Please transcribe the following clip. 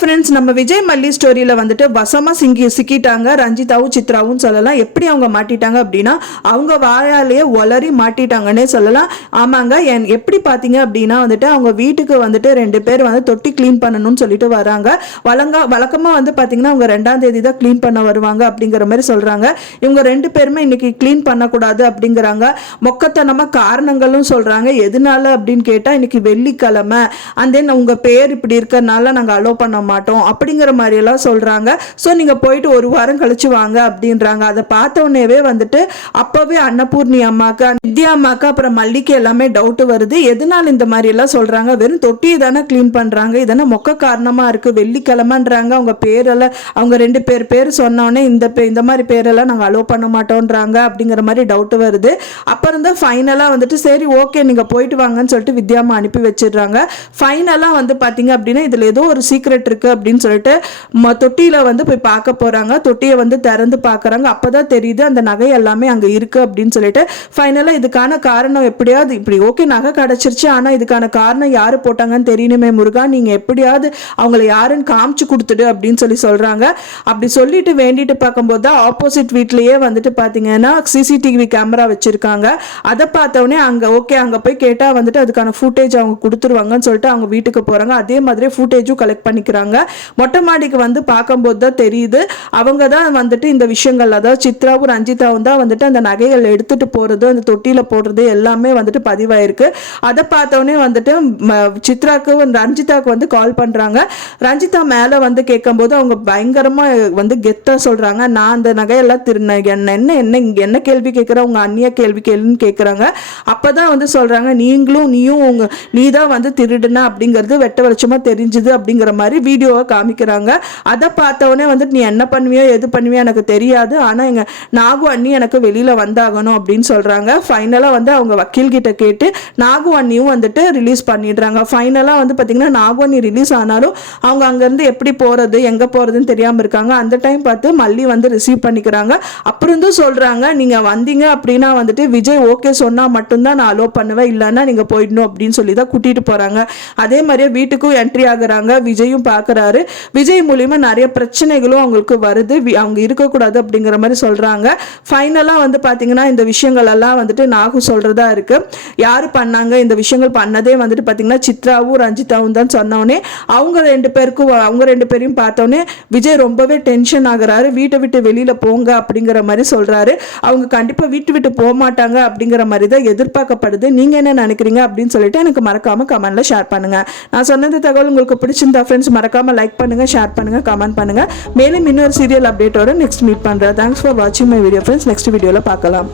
Friends, நம்ம விஜய் மல்லி ஸ்டோரியில் வந்துட்டு வசமாக சிக்கிட்டாங்க ரஞ்சிதாவும் சித்ராவும் சொல்லலாம். எப்படி அவங்க மாட்டிட்டாங்க அப்படின்னா அவங்க வாயாலேயே ஒளரி மாட்டிட்டாங்கன்னே சொல்லலாம். ஆமாங்க, எப்படி பார்த்தீங்க அப்படின்னா வந்துட்டு அவங்க வீட்டுக்கு வந்துட்டு 2 பேர் வந்து தொட்டி க்ளீன் பண்ணணும்னு சொல்லிட்டு வராங்க. வழக்கமாக வந்து பார்த்தீங்கன்னா அவங்க 2ஆம் தேதி தான் க்ளீன் பண்ண வருவாங்க அப்படிங்கிற மாதிரி சொல்கிறாங்க. இவங்க 2 பேருமே இன்னைக்கு க்ளீன் பண்ணக்கூடாது அப்படிங்கிறாங்க. மொக்கத்தனமாக காரணங்களும் சொல்கிறாங்க. எதனால அப்படின்னு கேட்டால் இன்னைக்கு வெள்ளிக்கிழமை, அண்ட் தென் உங்கள் பேர் இப்படி இருக்கிறதுனால நாங்கள் அலோ பண்ண மாட்டோம் அப்படிங்கிற மாதிரி எல்லாம் சொல்றாங்க. ஸோ நீங்க போயிட்டு 1 வாரம் கழிச்சு வாங்க அப்படின்றாங்க. அதை பார்த்த உடனேவே வந்துட்டு அப்பவே அன்னபூர்ணி அம்மாக்கு, வித்யா அம்மாக்கு, அப்புறம் மல்லிக்கு எல்லாமே டவுட் வருது. எதனால இந்த மாதிரி எல்லாம் சொல்றாங்க? வெறும் தொட்டியை தானே கிளீன் பண்றாங்க, இதென்ன மொக்க காரணமா இருக்கு, வெள்ளிக்கிழமைன்றாங்க. அவங்க பேரெல்லாம் அவங்க 2 பேர் சொன்னோடனே இந்த மாதிரி பேரெல்லாம் நாங்கள் அலோ பண்ண மாட்டோன்றாங்க அப்படிங்கிற மாதிரி டவுட் வருது. அப்புறம் தான் ஃபைனலாக வந்துட்டு சரி ஓகே நீங்க போயிட்டு வாங்கன்னு சொல்லிட்டு வித்யாமா அனுப்பி வச்சிடுறாங்க. ஃபைனலாக வந்து பார்த்தீங்க அப்படின்னா இதில் ஏதோ ஒரு சீக்ரெட் இருக்கு அப்படின்னு சொல்லிட்டு தொட்டியில வந்து போய் பார்க்க போறாங்க. தொட்டியை வந்து திறந்து பார்க்கறாங்க. அப்பதான் தெரியுது அந்த நகை எல்லாமே அங்க இருக்கு அப்படின்னு சொல்லிட்டு ஃபைனலா இதுக்கான காரணம் எப்படியாவது இப்படி ஓகே நகை கிடைச்சிருச்சு, ஆனா இதுக்கான காரணம் யாரு போட்டாங்கன்னு தெரியணுமே முருகா, நீங்க எப்படியாவது அவங்களை யாருன்னு காமிச்சு கொடுத்துடு அப்படின்னு சொல்றாங்க. அப்படி சொல்லிட்டு வேண்டிட்டு பார்க்கும்போது தான் ஆப்போசிட் வீட்லயே வந்துட்டு பாத்தீங்கன்னா சிசிடிவி கேமரா வச்சிருக்காங்க. அதை பார்த்தவொடனே அங்க ஓகே அங்க போய் கேட்டா வந்துட்டு அதுக்கான ஃபுட்டேஜ் அவங்க கொடுத்துருவாங்கன்னு சொல்லிட்டு அவங்க வீட்டுக்கு போறாங்க. அதே மாதிரி ஃபுட்டேஜும் கலெக்ட் பண்ணிக்கிறாங்க. மொட்டை மாடிக்கு வந்து பார்க்கும்போது தான் தெரியுது அவங்க தான் வந்துட்டு இந்த விஷயங்கள், அதாவது சித்ராவும் ரஞ்சிதாவும் தான் வந்துட்டு அந்த நகைகள் எடுத்துட்டு போறது, அந்த தொட்டியில போடுறது எல்லாமே வந்துட்டு பதிவாயிருக்கு. அதை பார்த்தோன்னே வந்துட்டு சித்ராக்கு ரஞ்சிதாவுக்கு வந்து கால் பண்றாங்க. ரஞ்சிதா மேல வந்து கேட்கும்போது அவங்க பயங்கரமா வந்து கெத்தா சொல்றாங்க, நான் அந்த நகையெல்லாம் என்ன கேள்வி கேட்கிற, உங்க அண்ணிய கேள்வி கேள்வின்னு கேட்கறாங்க. அப்பதான் வந்து சொல்றாங்க நீ தான் வந்து திருடுனா அப்படிங்கிறது வெட்ட வெளிச்சமா தெரிஞ்சுது அப்படிங்கிற மாதிரி வீடியோவை காமிக்கிறாங்க. அதை பார்த்தவொடனே வந்துட்டு நீ என்ன பண்ணுவியோ எது பண்ணுவியோ எனக்கு தெரியாது, ஆனால் எங்கள் நாகு அண்ணி எனக்கு வெளியில் வந்தாகணும் அப்படின்னு சொல்கிறாங்க. ஃபைனலாக வந்து அவங்க வக்கீல் கிட்ட கேட்டு நாகு அண்ணியும் வந்துட்டு ரிலீஸ் பண்ணிடுறாங்க. ஃபைனலாக வந்து பார்த்திங்கன்னா நாகு அண்ணி ரிலீஸ் ஆனாலும் அவங்க அங்கேருந்து எப்படி போகிறது எங்கே போகிறதுன்னு தெரியாமல் இருக்காங்க. அந்த டைம் பார்த்து மல்லி வந்து ரிசீவ் பண்ணிக்கிறாங்க. அப்புறம் தான் சொல்கிறாங்க, நீங்கள் வந்தீங்க அப்படின்னா வந்துட்டு விஜய் ஓகே சொன்னால் மட்டும்தான் நான் அலோ பண்ணுவேன், இல்லைன்னா நீங்கள் போயிடணும் அப்படின்னு சொல்லி தான் கூட்டிகிட்டு போகிறாங்க. அதே மாதிரியே வீட்டுக்கும் என்ட்ரி ஆகுறாங்க. விஜயும் பார்க்குறாரு. விஜய் மூலியமா நிறைய பிரச்சனைகளும் அவங்களுக்கு வருது, அவங்க இருக்கக்கூடாது அப்படிங்கிற மாதிரி சொல்றாங்க. ஃபைனலாக வந்து பார்த்தீங்கன்னா இந்த விஷயங்கள் எல்லாம் வந்துட்டு நாகு சொல்றதா இருக்கு. யாரு பண்ணாங்க இந்த விஷயங்கள் பண்ணதே வந்துட்டு பார்த்தீங்கன்னா சித்ராவும் ரஞ்சிதாவும் தான் சொன்னோடனே அவங்க 2 பேரையும் பார்த்தோன்னே விஜய் ரொம்பவே டென்ஷன் ஆகுறாரு. வீட்டை விட்டு வெளியில போங்க அப்படிங்கிற மாதிரி சொல்றாரு. அவங்க கண்டிப்பா வீட்டு விட்டு போக மாட்டாங்க அப்படிங்கிற மாதிரி தான் எதிர்பார்க்கப்படுது. நீங்க என்ன நினைக்கிறீங்க அப்படின்னு சொல்லிட்டு எனக்கு மறக்காம கமெண்ட்ல ஷேர் பண்ணுங்க. நான் சொன்னது தகவல் உங்களுக்கு பிடிச்சிருந்தா ஃப்ரெண்ட்ஸ் மறக்காம லைக் பண்ணுங்க, ஷேர் பண்ணுங்க, கமெண்ட் பண்ணுங்க. மேலும் இன்னொரு சீரியல் அப்டேட்டோட நெக்ஸ்ட் மீட் பண்றேன். தேங்க்ஸ் ஃபார் வாட்சிங் மை வீடியோ ஃப்ரெண்ட்ஸ். நெக்ஸ்ட் வீடியோல பார்க்கலாம்.